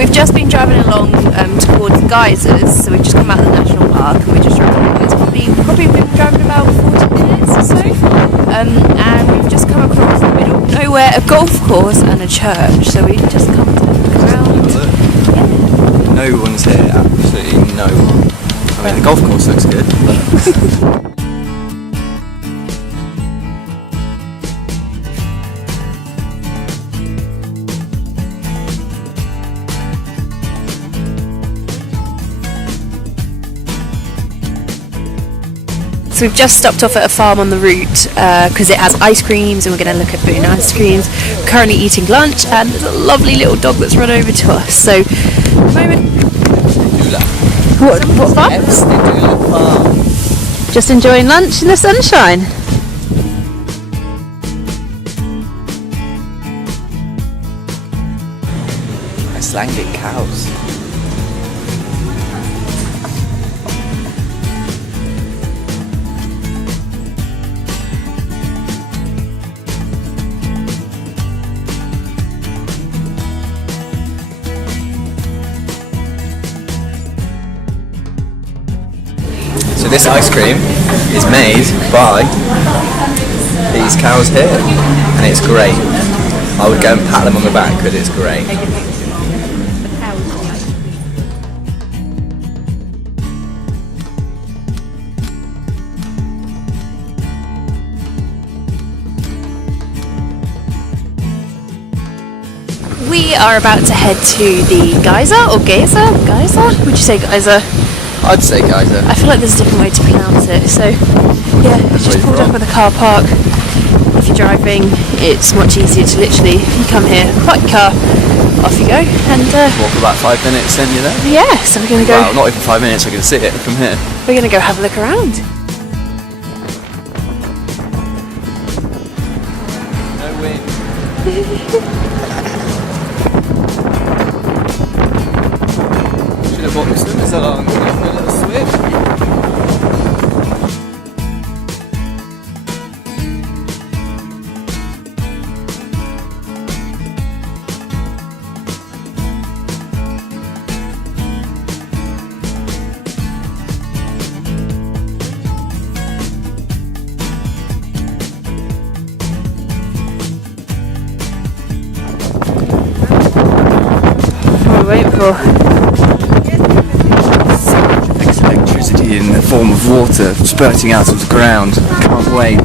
we've just been driving along towards Geysirs, so we've just come out of the national park and we're just driving along. It's probably been driving about 40 minutes or so, and we've just come across the middle of nowhere a golf course and a church, so we've just come to look around. Yeah. No one's here, absolutely no one. I mean, the golf course looks good, but... So we've just stopped off at a farm on the route because it has ice creams, and we're going to look at food and ice creams. We're currently eating lunch, and there's a lovely little dog that's run over to us. So, at the moment, what farm? Just enjoying lunch in the sunshine. Icelandic cows. So this ice cream is made by these cows here, and it's great. I would go and pat them on the back because it's great. We are about to head to the Geyser, or Geyser? Geyser? Would you say Geyser? I'd say Geyser. I feel like there's a different way to pronounce it, so yeah, we just pulled up at the car park. If you're driving, it's much easier to literally, you come here, park your car, off you go, and walk about 5 minutes, then you're there. Yeah, so we're going to go... Well, not even 5 minutes, I can see it from here. We're going to go have a look around. No wind. Should have brought my swimmers along for a little swim. What are we waiting for? Electricity in the form of water spurting out of the ground. Can't wait.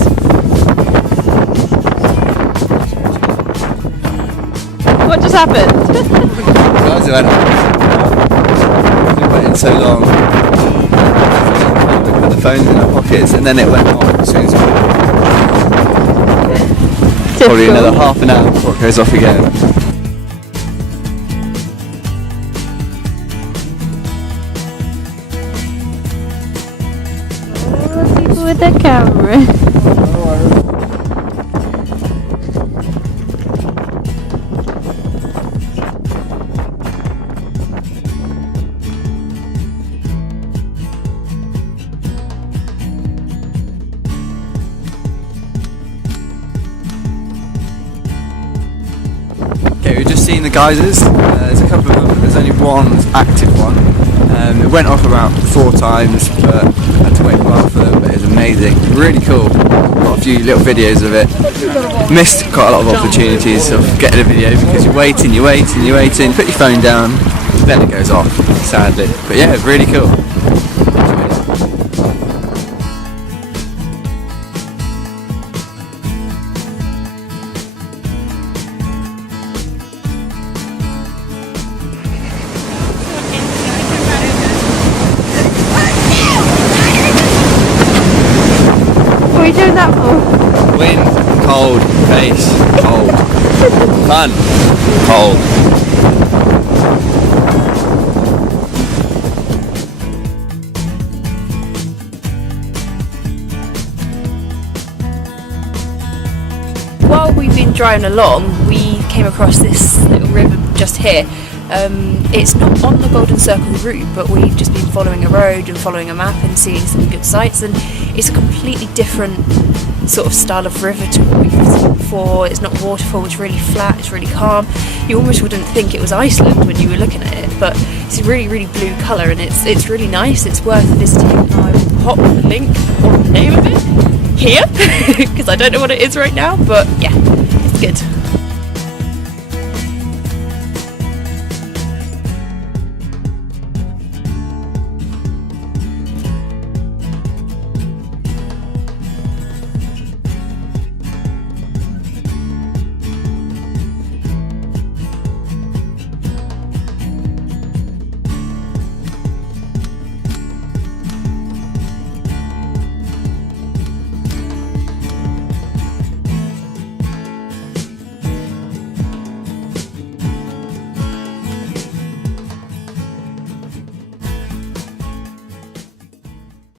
What just happened? Guys, we've been waiting so long. We put the phones in our pockets and then it went off as soon as probably another half an hour before it goes off again. With the camera. Okay, we've just seen the geysers. There's a couple of them, but there's only one active one. It went off about 4 times, but I had to wait a while for them, but it's amazing. Really cool. Got a few little videos of it. Missed quite a lot of opportunities of getting a video because you're waiting, put your phone down, then it goes off, sadly. But yeah, it's really cool. What are you doing that for? Wind, cold, face, cold. Fun, cold. While we've been driving along, we came across this little river just here. It's not on the Golden Circle route, but we've just been following a road and following a map and seeing some good sights, and it's a completely different sort of style of river to what we've seen before. It's not waterfall, it's really flat, it's really calm. You almost wouldn't think it was Iceland when you were looking at it, but it's a really, really blue colour, and it's really nice. It's worth visiting. I will pop the link or the name of it here because I don't know what it is right now, but yeah, it's good.